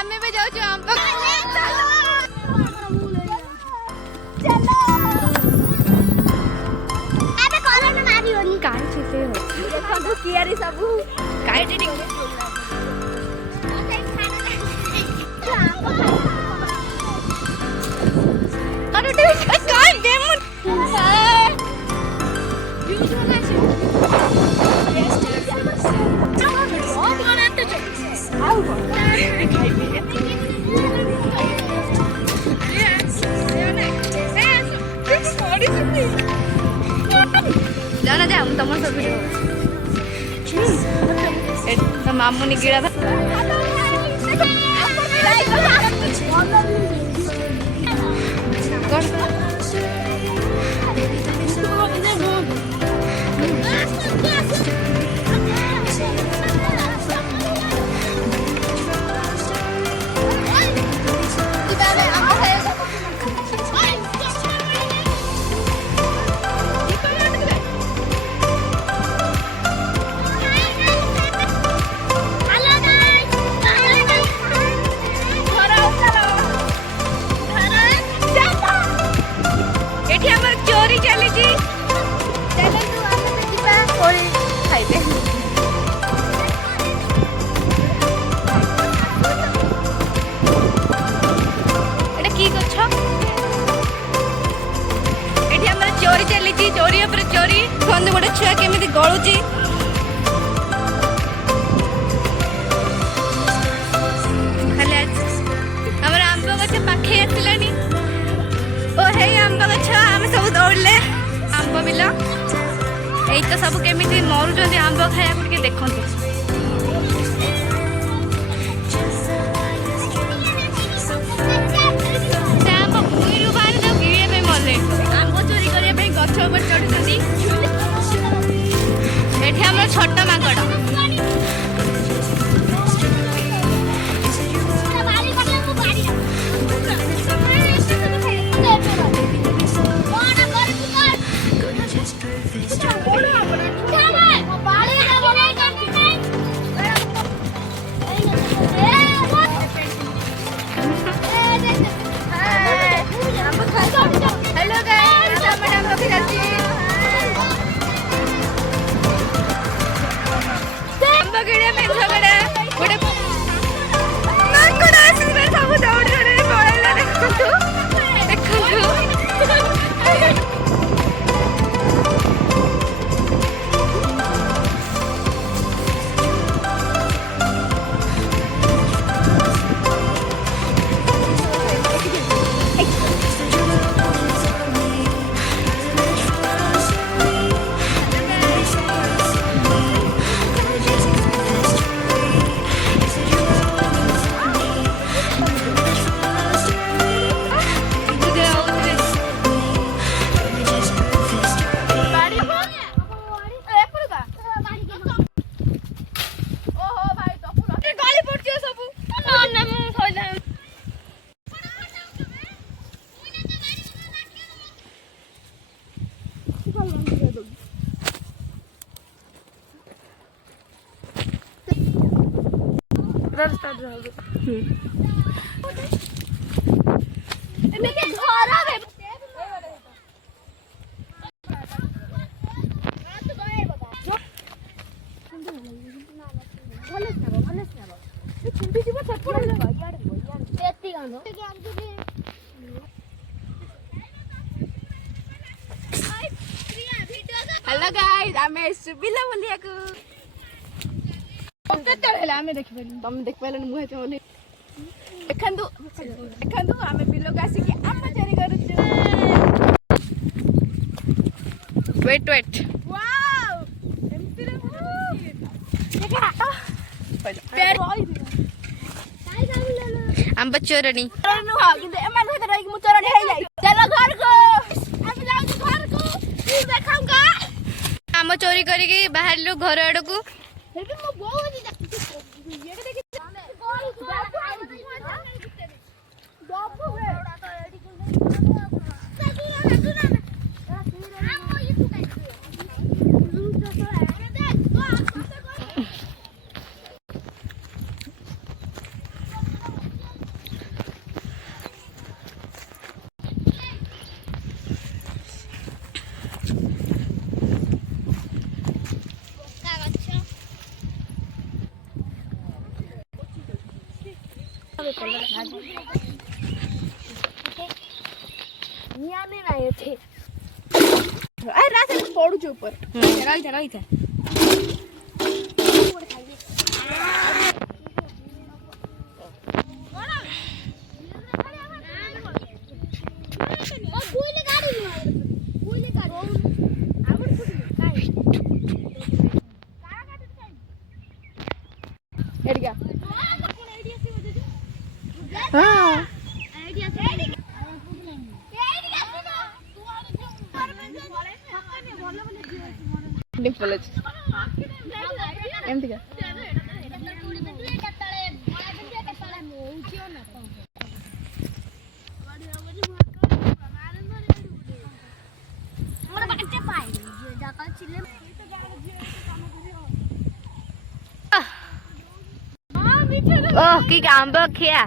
आमे भी जाऊ आंब जाना जा तुम सब मामुनी गिड़ा चोरी पर चोरी खंद गोटे छुआ केमी गलुची खाली आमर आंब गछ पाखे आसला ओ हे आंब गछ आम सब दौड़ले आंब बिल यही तो सब केमी मरुच्च आंब खाया देखते गछ ऊपर चढ़ुଛନ୍ତି एठी हमर छोटा माकड़ हेलो गाइस आमे सुबिला बोलिया को केते हेला आमे देख पाइलु तुम देख पाइलु मुहे चोली देखंदु आमे बिलो कासी के आम चोरी करू वेट वाओ एमती रे देखा पेर आम चोरनी नुहा किंतु एमान भीतर रही मु चोरनी हे जाई चलो घर को हम जाऊ घर को देखाऊंगा आम चोरी करके बाहर लो घर आड़ को पड़ू ऊपर रही था ओह की आंब खिया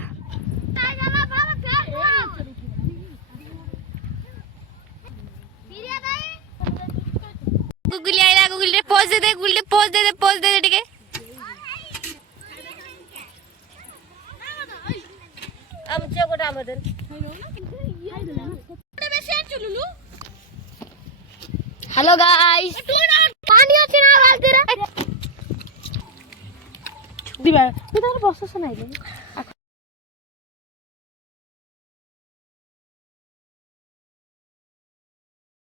गुगली आइला गुगली पोज दे दे गुगली पोज दे टिके अब चोकोटा मदन हेलो गाइस पानी अछि ना गाल तेरा दिबा तू तो बसस नाही